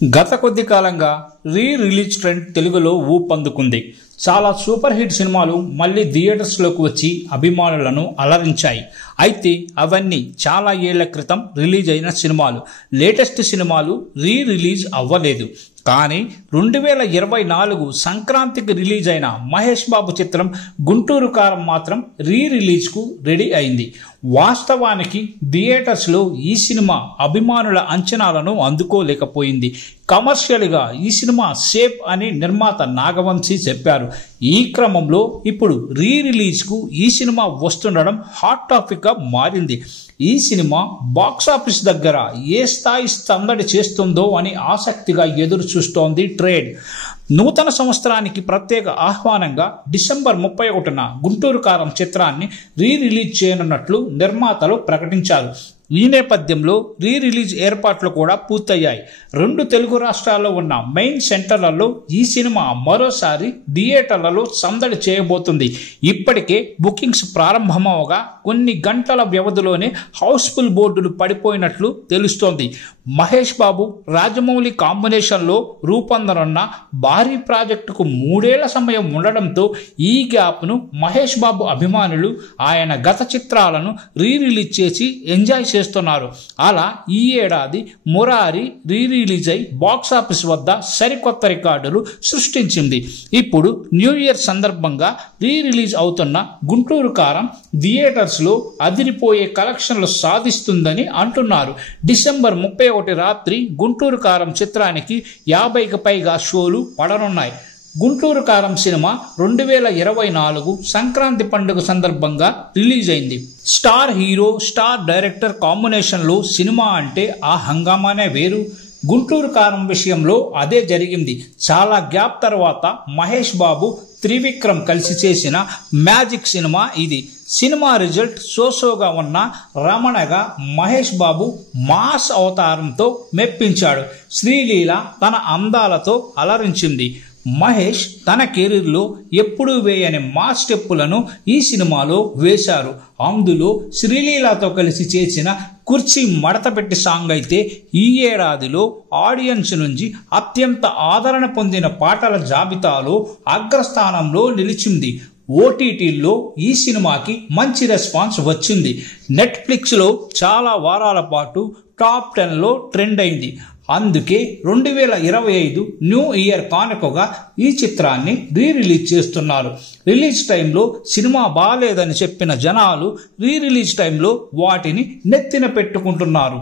గత కొద్ది కాలంగా రిలీజ్ ట్రెండ్ తెలుగులో ఊపందుకుంది. చాలా సూపర్ హిట్ సినిమాలు మళ్ళీ థియేటర్స్లోకి వచ్చి అభిమానులను అలరించాయి. అయితే అవన్నీ చాలా ఏళ్ల క్రితం రిలీజ్ అయిన సినిమాలు. లేటెస్ట్ సినిమాలు రిలీజ్ అవ్వలేదు. కానీ 2024 సంక్రాంతికి రిలీజ్ అయిన మహేష్ బాబు చిత్రం గుంటూరు కారం మాత్రం రిలీజ్కు రెడీ అయింది. వాస్తవానికి థియేటర్స్లో ఈ సినిమా అభిమానుల అంచనాలను అందుకోలేకపోయింది. కమర్షియల్గా ఈ సినిమా సేఫ్ అని నిర్మాత నాగవంశీ చెప్పారు. ఈ క్రమంలో ఇప్పుడు రిలీజ్కు ఈ సినిమా వస్తుండడం హాట్ టాపిక్గా మారింది. ఈ సినిమా బాక్సాఫీస్ దగ్గర ఏ స్థాయి సందడి చేస్తుందో అని ఆసక్తిగా ఎదురు చూస్తోంది ట్రేడ్. నూతన సంవత్సరానికి ప్రత్యేక ఆహ్వానంగా డిసెంబర్ 31న గుంటూరు కారం చిత్రాన్ని రిలీజ్ చేయనున్నట్లు నిర్మాతలు ప్రకటించారు. ఈ నేపథ్యంలో రిలీజ్ ఏర్పాట్లు కూడా పూర్తయ్యాయి. 2 తెలుగు రాష్ట్రాల్లో ఉన్న మెయిన్ సెంటర్లలో ఈ సినిమా మరోసారి థియేటర్లలో సందడి చేయబోతుంది. ఇప్పటికే బుకింగ్స్ ప్రారంభమవగా కొన్ని గంటల వ్యవధిలోనే హౌస్ఫుల్ బోర్డులు పడిపోయినట్లు తెలుస్తోంది. మహేష్ బాబు రాజమౌళి కాంబినేషన్లో రూపొందనున్న భారీ ప్రాజెక్టుకు 3 ఏళ్ల సమయం ఉండడంతో ఈ గ్యాప్ను మహేష్ బాబు అభిమానులు ఆయన గత చిత్రాలను రిలీజ్ చేసి ఎంజాయ్ చేస్తున్నారు. అలా ఈ ఏడాది మురారి రిలీజ్ అయి బాక్సాఫీస్ వద్ద సరికొత్త రికార్డులు సృష్టించింది. ఇప్పుడు న్యూ ఇయర్ సందర్భంగా రిలీజ్ అవుతున్న గుంటూరు కారం థియేటర్స్లో అదిరిపోయే కలెక్షన్లు సాధిస్తుందని అంటున్నారు. డిసెంబర్ 31 రాత్రి గుంటూరు కారం చిత్రానికి 50కి పైగా షోలు పడనున్నాయి. గుంటూరు కారం సినిమా 2024 సంక్రాంతి పండుగ సందర్భంగా రిలీజ్ అయింది. స్టార్ హీరో, స్టార్ డైరెక్టర్ కాంబినేషన్లో సినిమా అంటే ఆ హంగామానే వేరు. గుంటూరు కారం విషయంలో అదే జరిగింది. చాలా గ్యాప్ తర్వాత మహేష్ బాబు, త్రివిక్రమ్ కలిసి చేసిన మ్యాజిక్ సినిమా ఇది. సినిమా రిజల్ట్ సోసోగా ఉన్న రమణగా మహేష్ బాబు మాస్ అవతారంతో మెప్పించాడు. శ్రీలీల తన అందాలతో అలరించింది. మహేష్ తన కెరీర్లో ఎప్పుడూ వేయని మాస్ స్టెప్పులను ఈ సినిమాలో వేశారు. అందులో శ్రీలీలతో కలిసి చేసిన కుర్చీ మడతపెట్టి సాంగ్ అయితే ఈ ఏడాదిలో ఆడియన్స్ నుంచి అత్యంత ఆదరణ పొందిన పాటల జాబితాలో అగ్రస్థానంలో నిలిచింది. ఓటీటీల్లో ఈ సినిమాకి మంచి రెస్పాన్స్ వచ్చింది. నెట్ఫ్లిక్స్లో చాలా వారాల పాటు టాప్ 10లో ట్రెండ్ అయింది. అందుకే 2025 న్యూ ఇయర్ కానుకగా ఈ చిత్రాన్ని రిలీజ్ చేస్తున్నారు. రిలీజ్ టైంలో సినిమా బాలేదని చెప్పిన జనాలు రిలీజ్ టైంలో వాటిని నెత్తిన పెట్టుకుంటున్నారు.